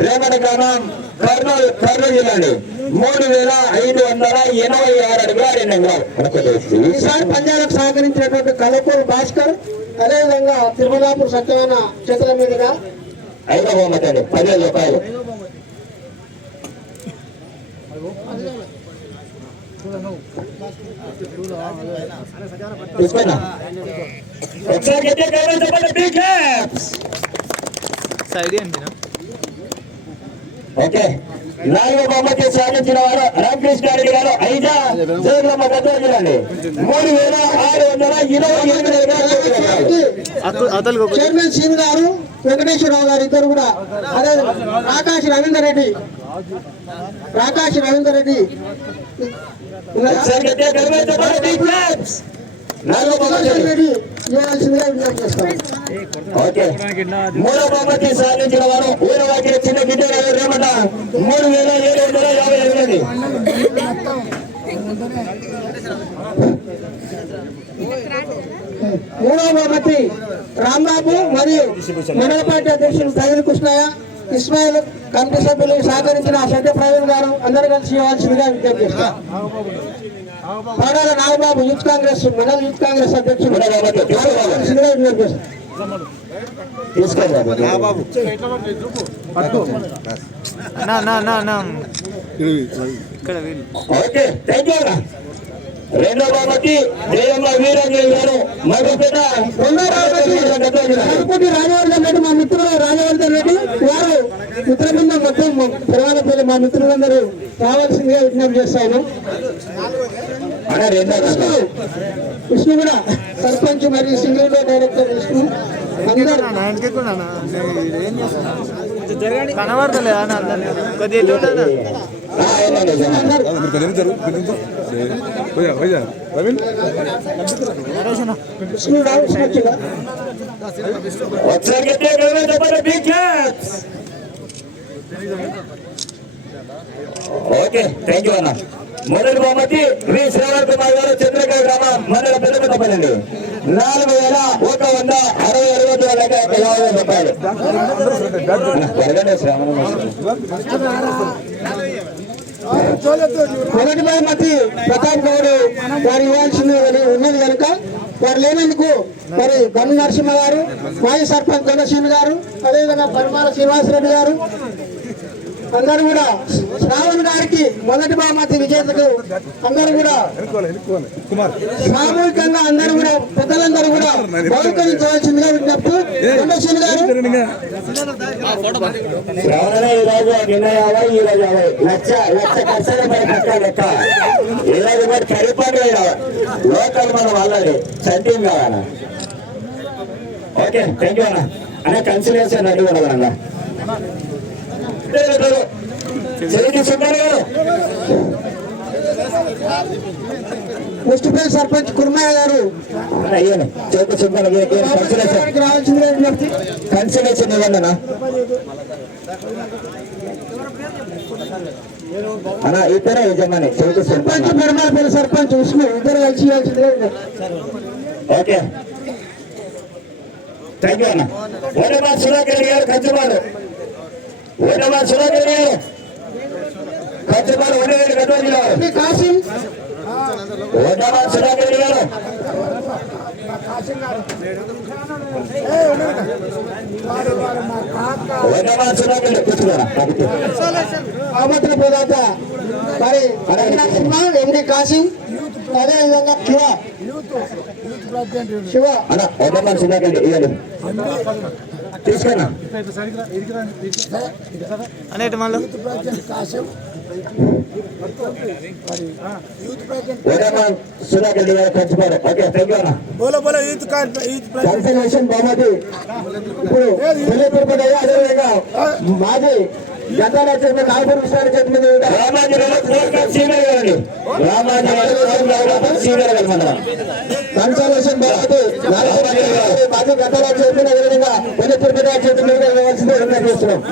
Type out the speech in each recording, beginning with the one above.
రేమణ గ్రామం కర్నూలు కర్నూలు జిల్లాలో మూడు వేల ఐదు వందల ఎనభై ఆరు అడుగుల రెండు ఈసారి పంజాలకు సహకరించినటువంటి కలపూరు భాస్కర్ అదేవిధంగా తిరుమలాపూర్ సత్యమైన చేతుల మీదుగా ఐదో బహుమతి అండి. పదివేల రూపాయలు. ఒకసారి గట్టిగా చెప్పండి. సైడ్ ఓకే నాలుగో సాధించిన వారు రామకృష్ణారెడ్డి గారు జోగులమ్మ గద్దోజులండి మూడు వేల ఆరు వందల ఇరవై ఎనిమిది చైర్మన్ సీన్ గారు వెంకటేశ్వరరావు గారు ఇద్దరు కూడా. అదే రాకాశ్ రవీందర్ రెడ్డి. రాకాశ్ రవీందర్ రెడ్డి. మూడో బహుమతి సాధించిన వారు ఊరవాకి చిన్న గిడ్డ గారు రేమట మూడు వేల ఏడు వందల యాభై ఎనిమిది మూడవ బహుమతి రాంబాబు పార్టీ అధ్యక్షులు ప్రవీణ్ కృష్ణయ్య ఇస్మాయిల్ కమిటీ సభ్యులు సహకరించిన సత్య ప్రవీణ్ గారు అందరూ కలిసి ఇవ్వాల్సిందిగా విజ్ఞప్తి చేస్తాం. పాడాల నాగబాబు యూత్ కాంగ్రెస్ మండల యూత్ కాంగ్రెస్ అధ్యక్షులు. విజ్ఞప్తి చేస్తాం. తీసుకోవాలి నా నా నా నా. ఇక్కడ వీళ్ళు. ఓకే థ్యాంక్ యూ రెండో బహుమతి జయమ్మ వీరంజన్ గారు మగపేట రెండో బహుమతి కనుపూటి రాజవర్ధన్ రెడ్డి మా మిత్రులు రాజవర్ధన్ రెడ్డి వారు మిత్రబృందం మొత్తం పిల్లల మా మిత్రులందరూ రావాల్సిందిగా విజ్ఞప్తి చేస్తాను. విష్ణు విష్ణు కూడా సర్పంచ్ మరియు సింగిల్ డైరెక్టర్ విష్ణు. అందరూ. నా ఇంటికి కూడా నా ఏం చేస్తున్నా కనబడతలే అన్న. అందరినీ కొద్దిగా ఎటు ఓకే థ్యాంక్ యూ అన్న. మొదటి బహుమతి వి. శ్రీరామ్ కుమార్ గారు చంద్రకాయ గ్రామం మండల పెద్దపల్లి నాలుగు వేల ఒక వంద అరవై యాభై రూపాయలు శ్రావణం మొదటి బహుమతి ప్రతాప్ గౌడ్ వారు ఇవ్వాల్సింది ఉన్నది కనుక వారు లేనందుకు మరి గన్ను నరసింహ గారు మాజీ సర్పంచ్ గణశీన్ గారు అదేవిధంగా పరిమాల శ్రీనివాసరెడ్డి గారు అందరూ కూడా శ్రావణ్ గారికి మొదటి బహుమతి విజేతకు అందరూ కూడా సామూహికంగా అందరూ కూడా పెద్దలందరూ కూడా బహుకరించవలసిందిగా విజ్ఞప్తి. గణశీన్ గారు. ఈ ఈ లక్ష లక్ష ఖర్చులు మరి పక్క లెక్క. మరి లోకల్ మనం వాళ్ళది సంటీం కావాలా? ఓకే థ్యాంక్ యూ అన్న. అన్న కన్సిడరేషన్ అడ్డు ఉండదన్న సుబ్బారావు సర్పంచ్ కుర్మయ్య గారు అన్న. అయ్యాను చేతి సుబ్బారావు గారికి కన్సిడరేషన్ గారికి ఇవ్వండి అన్న ఇద్దరే యజమాని చేతి సర్పంచ్ సుబ్బారావు సర్పంచ్ విష్ణు ఇద్దరు కలిసి ఓకే థ్యాంక్ యూ అన్న సుధాకర్ గారు కంచుమారు ఓడమా సుధాకర్ గారు కంచుమారు ఓడవేలు గారు కాసిం ఓడమా సుధాకర్ గారు ఓడమా సుధాకర్ కూర్చున్నారా ఆమత్ర ప్రదాత మరి ఎండి కాసిం అదేవిధంగా శివ శివ అన్న ఓడమా సుధాకర్ ఇవ్వండి తీసుకున్నా అనేటి మళ్ళీ. ఓడమా సుధాకర్ గారు కంచుమారు ఓకే థ్యాంక్ యూ జనతా చెప్పిన నాగపూర్ విషయాన్ని చెప్పిన కన్సల్టేషన్ బహుమతి మాజీ గతంలో చెప్పిన విధంగా తెలియపరపడ చెప్పిన విధంగా చేస్తున్నాం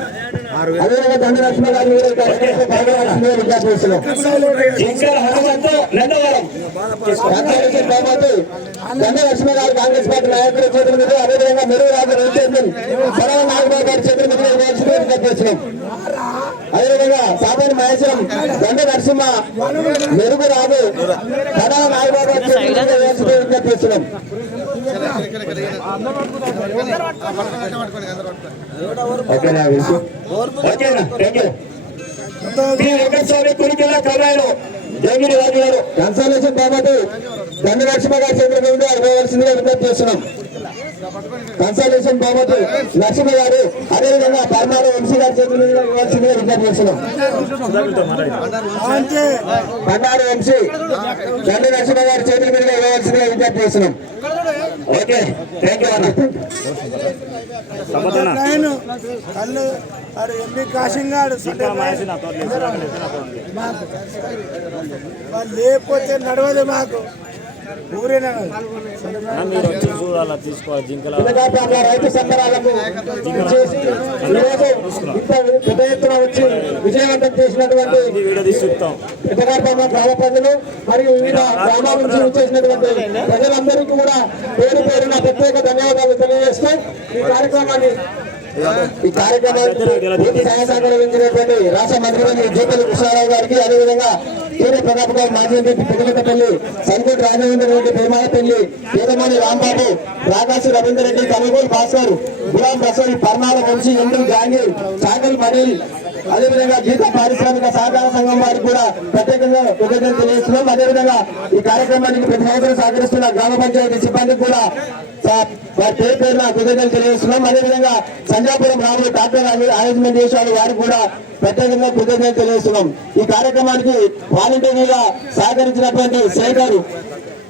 అదేవిధంగా నరసింహ గారిని కూడా విజ్ఞప్తి చేస్తున్నాం నరసింహ గారు కాంగ్రెస్ పార్టీ నాయకుల చేతుల మీద అదేవిధంగా మెరుగు రాజు రవిచంద్రన్ సరళ నాగబాబు గారి మహేశ్వరం. అదేవిధంగా సాధారణ మహేశ్వరం దండ నరసింహ మెరుగు రాదు సరళ నాయబాబు గారి ఓకేనా ఓకేనా థ్యాంక్ యూ వెంకటస్వామి కురికిల్ల కర్రాయలు జయగిరి రాజు గారు కన్సల్టేషన్ బాబాటు దండ నరసింహ గారి చేతుల ఇవ్వవలసిందిగా విజ్ఞప్తి చేస్తున్నాం. కన్సల్టేషన్ బాబాటు నరసింహ గారు అదేవిధంగా పరమాణ వంశీ గారి చేతుల మీద ఇవ్వాల్సిందిగా విజ్ఞప్తి చేస్తున్నాం. బండారు వంశీ దండ నరసింహ గారి చేతుల మీద ఇవ్వవలసిందిగా విజ్ఞప్తి చేస్తున్నాం. ఓకే థ్యాంక్ యూ అన్న. కళ్ళు ఎంపీ వాళ్ళు లేకపోతే నడవదు మాకు. మీరు వచ్చి చూడాలా తీసుకోవాలి జింకల పిల్లగాపేట రైతు సంబరాలకు పెద్ద ఎత్తున వచ్చి విజయవంతం చేసినటువంటి పిల్లగాపేట గ్రామ ప్రజలు మరియు వివిధ గ్రామాల నుంచి వచ్చేసినటువంటి ప్రజలందరికీ కూడా పేరు పేరున ప్రత్యేక ధన్యవాదాలు తెలియజేస్తూ ఈ కార్యక్రమాన్ని ఈ కార్యక్రమానికి పూర్తి సహాయ సహకరించినటువంటి రాష్ట్ర మంత్రివర్యులు జేపల్లి కృష్ణారావు గారికి అదేవిధంగా సూర్య ప్రతాప్ గారు మాజీ ఎంపీ పెద్దలపల్లి సంకూట్ రాజేంద్ర రెడ్డి పెరుమాలపల్లి పేదమాని రాంబాబు రాకాశి రవీందర్ రెడ్డి కనుగోలు భాస్కర్ గులాం రసూల్ పర్నాల వంశీ ఎండు జాంగీర్ చాకల్ మనీల్ అదేవిధంగా గీత పారిశ్రామిక సహకార సంఘం వారికి కూడా ప్రత్యేకంగా కృతజ్ఞతలు తెలియజేస్తున్నాం. అదేవిధంగా ఈ కార్యక్రమానికి ప్రతి సంవత్సరం సహకరిస్తున్న గ్రామ పంచాయతీ సిబ్బందికి కూడా వారి పేరు పేరున కృతజ్ఞతలు తెలియజేస్తున్నాం. అదేవిధంగా సంజాపురం రాములు డాక్టర్ అరేంజ్మెంట్ చేశారు వారికి కూడా ప్రత్యేకంగా కృతజ్ఞతలు తెలియజేస్తున్నాం. ఈ కార్యక్రమానికి వాలంటీర్లుగా సహకరించినటువంటి శేఖర్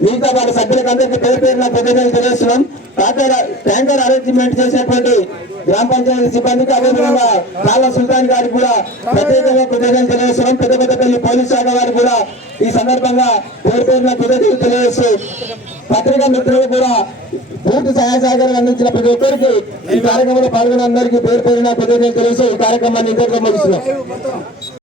మిగతా వాళ్ళ సభ్యులకు అందరికీ పేరు పేరున కృతజ్ఞతలు తెలియజేస్తున్నాం. డాక్టర్ ట్యాంకర్ అరేంజ్మెంట్ చేసినటువంటి గ్రామ పంచాయతీ సిబ్బందికి అదేవిధంగా కాళ్ళ సుల్తాన్ గారికి కూడా ప్రత్యేకంగా కృతజ్ఞతలు తెలియజేస్తున్నాం. పెద్ద పెద్దపల్లి పోలీస్ శాఖ వారికి కూడా ఈ సందర్భంగా పేరు పేరున కృతజ్ఞతలు తెలియజేస్తూ పత్రికా మిత్రులు కూడా పూర్తి సహాయ సహకారం అందించిన ప్రతి ఒక్కరికి ఈ కార్యక్రమంలో పాల్గొన్న అందరికీ పేరు పేరున కృతజ్ఞతలు తెలియజేస్తూ ఈ కార్యక్రమాన్ని ఇంతటితో ముగిస్తున్నాం.